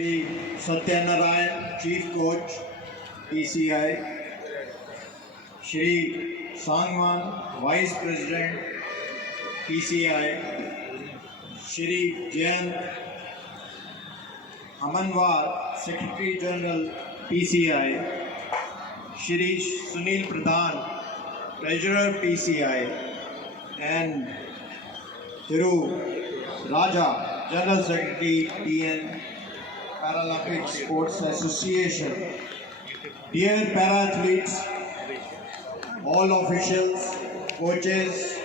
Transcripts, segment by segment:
Shri Satyanarayan, Chief Coach, PCI, Shri Sangwan, Vice President, PCI, Shri Jayant Amanwar, Secretary General, PCI, Shri Sunil Pradhan, Treasurer, PCI, and Thiru Raja, General Secretary, TN Paralympic Sports Association. Dear para-athletes, all officials, coaches,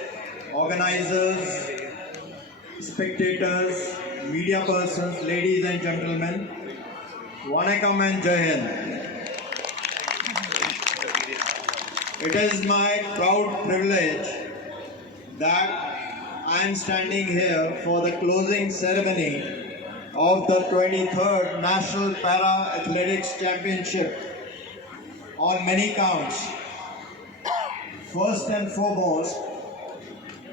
organizers, spectators, media persons, ladies and gentlemen, Vanakkam and Jai Hind. It is my proud privilege that I am standing here for the closing ceremony of the 23rd National Para Athletics Championship on many counts. First and foremost,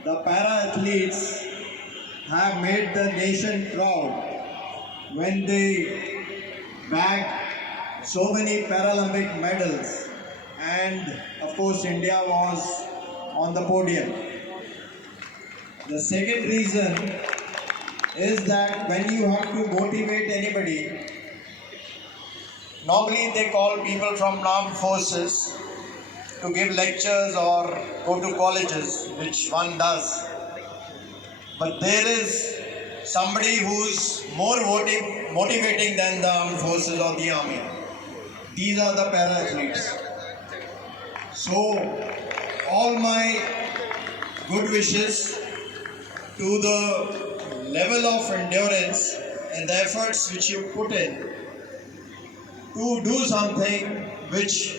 the para athletes have made the nation proud when they bagged so many Paralympic medals, and of course India was on the podium. The second reason is that when you have to motivate anybody, normally they call people from armed forces to give lectures or go to colleges, which one does. But there is somebody who's more motivating than the armed forces or the army. These are the para-athletes. So, all my good wishes to the level of endurance and the efforts which you put in to do something which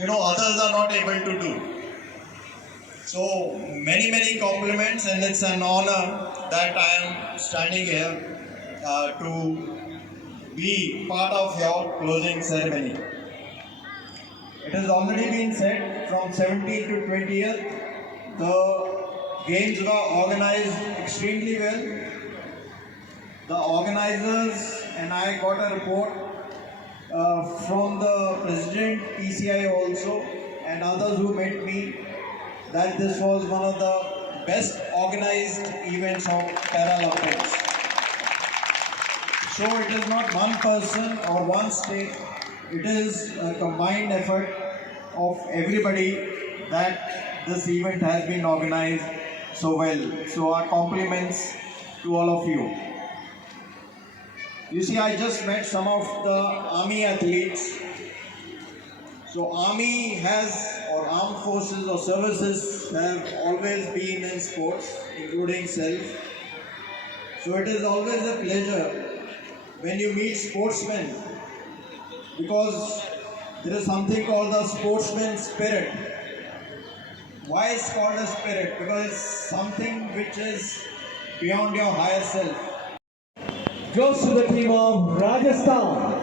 others are not able to do. So many compliments, and it's an honor that I am standing here to be part of your closing ceremony. It has already been said, from 17th to 20th the games were organized extremely well. The organizers and I got a report from the President PCI also and others who met me that this was one of the best organized events of Paralympics. So it is not one person or one state, it is a combined effort of everybody that this event has been organized so well. So our compliments to all of you. You see, I just met some of the army athletes. So army has, or armed forces or services have always been in sports, including self. So it is always a pleasure when you meet sportsmen, because there is something called the sportsman spirit. Why is it called a spirit? Because it's something which is beyond your higher self. Goes to the team of Rajasthan.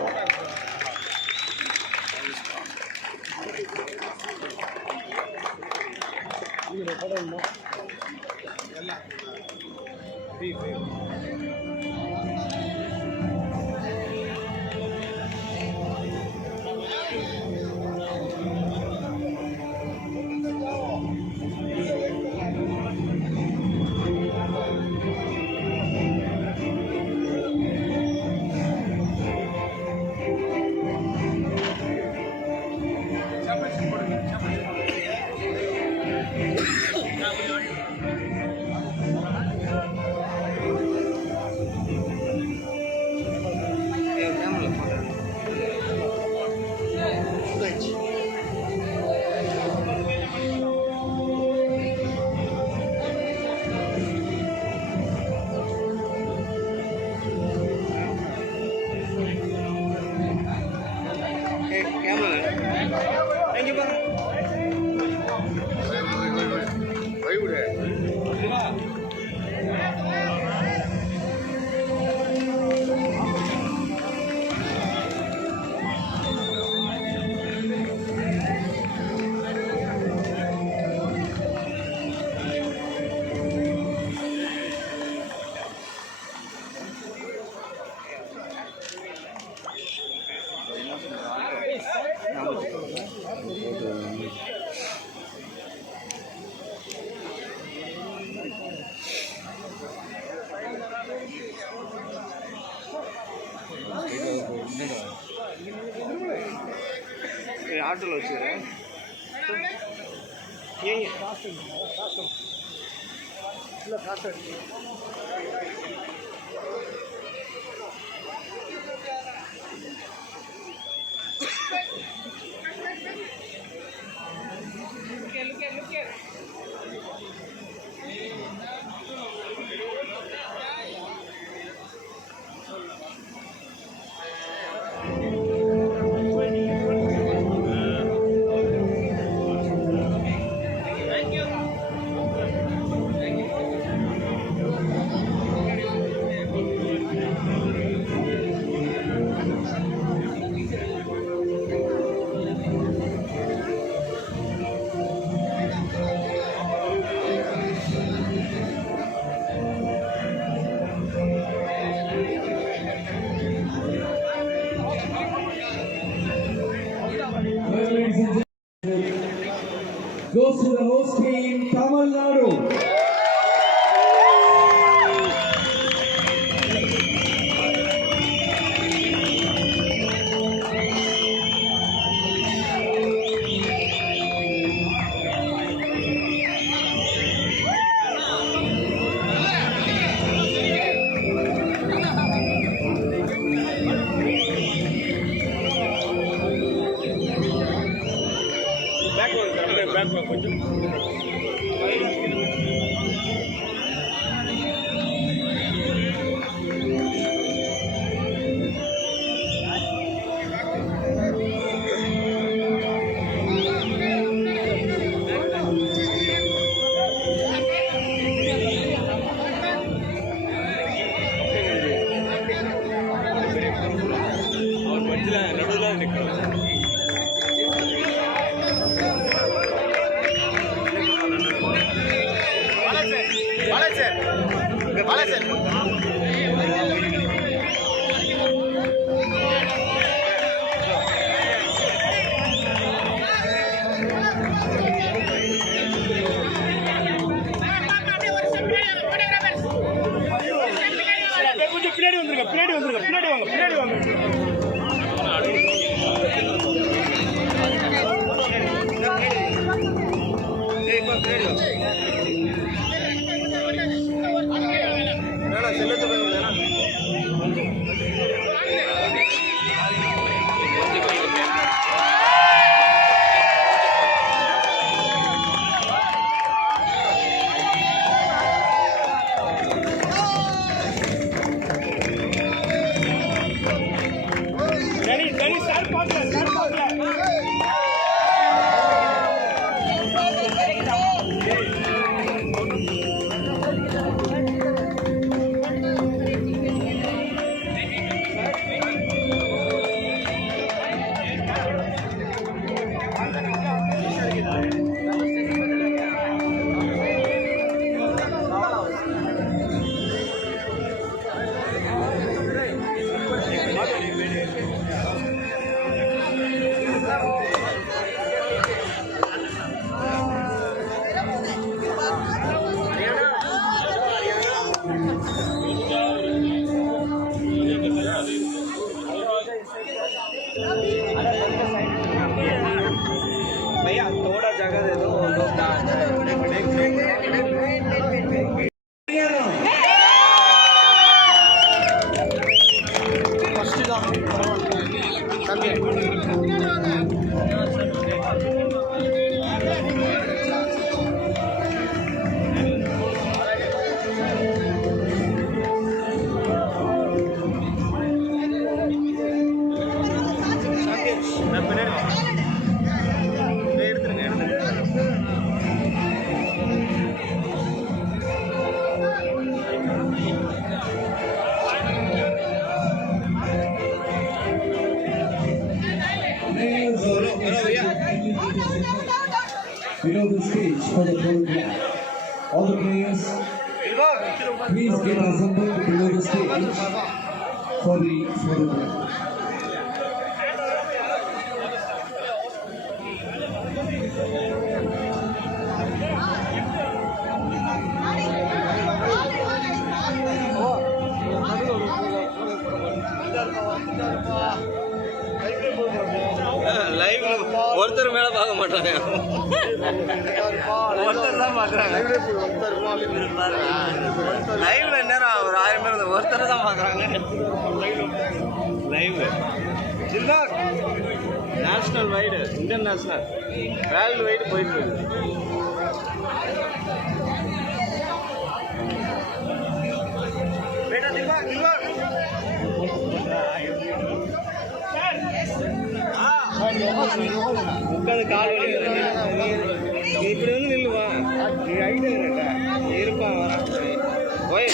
Thank you, Bang. ஆட்டோவில் வச்சுக்கிறேன். ஏங்க இல்லை காசு Ladies and gentlemen, goes to the host team, Tamil Nadu. பேக் கொஞ்சம் அவர் மஞ்சள் நடுவில் நிற்கிறார். கொஞ்சம் பின்னாடி வந்துருங்க, பின்னாடி வந்துருங்க, பின்னாடி வாங்க, பின்னாடி வாங்க. தனி சார் பார்க்கல, சார் பார்க்கல. भैया थोड़ा जगह दे दो लोग below the stage for the photograph. All the players, please get assembled below the stage for the photograph. Live ஒருத்தர் மேல பார்க்க மாட்டாங்க, ஒருத்தர் தான் பார்க்குறாங்க. லைவ்ல நேரம் ஒரு 1000 பேர் ஒருத்தர் தான் பார்க்குறாங்க. Live national wide, international, world wide போயிட்டு இருக்குது. உட்காந்து கால் வலி நீ இப்படி வந்து நில்லுவா, நீ ஐடியா இருப்பான் வரான் போய்.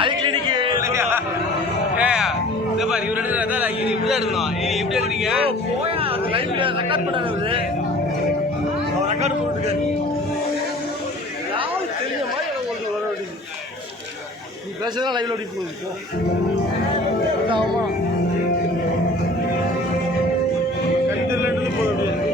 அது கிளினிக்கு எடுங்க. இவர் எடுக்கிறதா இது இப்படி தான் எடுக்கணும். இப்படி எடுக்கிறீங்க போய் அந்த லைவ்ல ரெக்கார்ட் பண்ணாரு, அவர் ரெக்கார்ட் போட்டுருக்காரு. யாரும் தெரிஞ்ச மாதிரி உங்களுக்கு வர வேண்டியது, நீ பேசுறதா லைவ்ல ஓடி போகுது. ஆமா கண்டிலேருந்து போக முடியாது.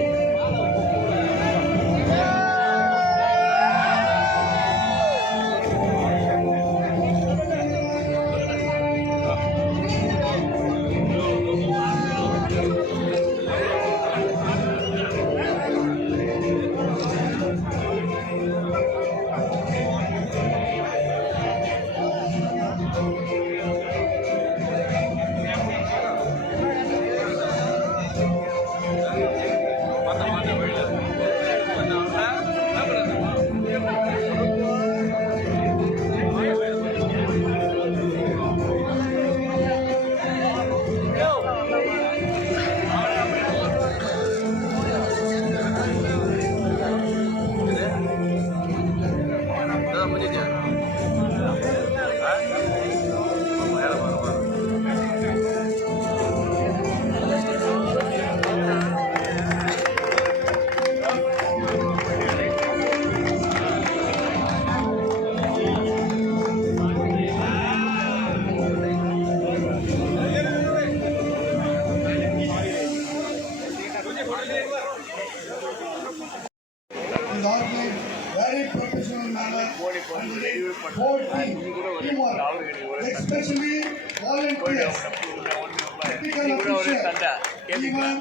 Very professional manner, whole team, teamwork, especially volunteers, typical officials, even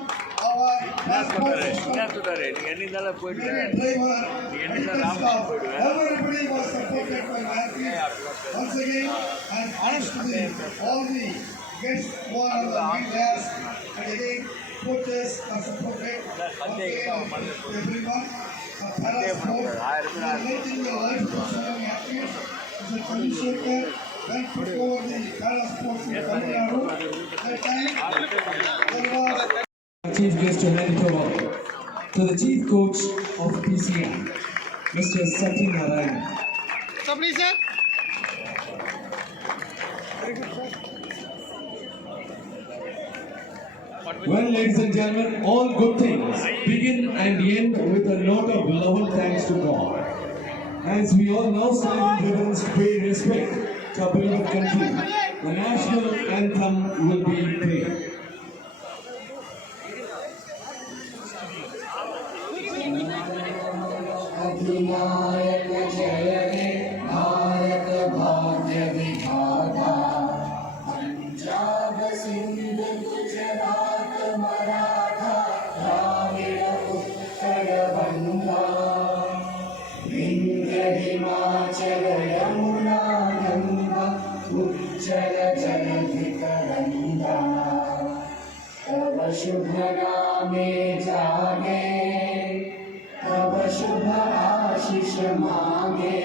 our transport system, driver, medical staff, everybody was supported by Matthew. Once again, and thanks to all the guests who are on the main dais, and again, coaches are supported. Once again, everyone. Making your life personal happy as a Chandrasekhar, then took over the para sports in Tamil Nadu. That time, there was Chief guest to hand it over to the chief coach of PCM, Mr. Satya Narayan. So please, sir. Well, ladies and gentlemen, all good things begin and end with a note of love and thanks to God. As we all now stand in ribbons to pay respect to our beloved country, the national anthem will be played. सिद्धिनायक जय हे भारत भाग्य विधाता पंजाब सिंध गुजरात मराठा द्राविड़ उत्कल बंगा विंध्य हिमाचल यमुना गंगा उज्जल जलधि तरंगा तब शुभ नामे जागे तब शुभ आशीष मांगे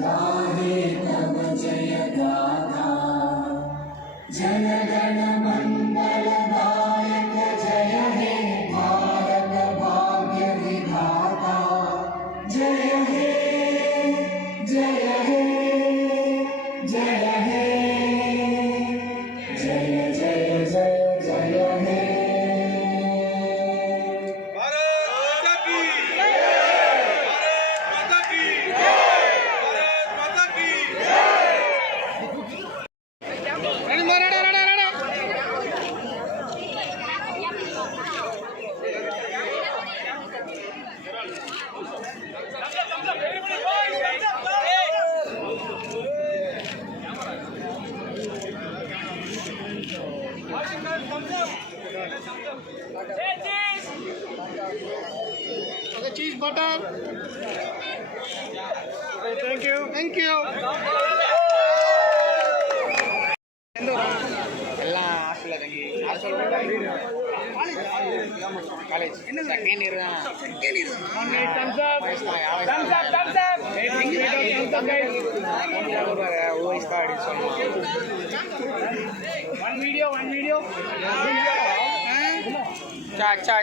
गाहे तब जय गाथा जन गण मंगल दायक जय हे भारत भाग्य विधाता जय हे जय हे जय हे जय जय जय जय हे भारत की जय भारत माता की जय भारत माता की cheese butter. Thank you. Thank you. எல்லாம் ஹாஸ்டலில் தங்கி ஹாஸ்டல் காலேஜ் செகண்ட் இயர் தான் ஓய்ஸ்தா அப்படின்னு சொல்லுவாங்க. One video. அச்சா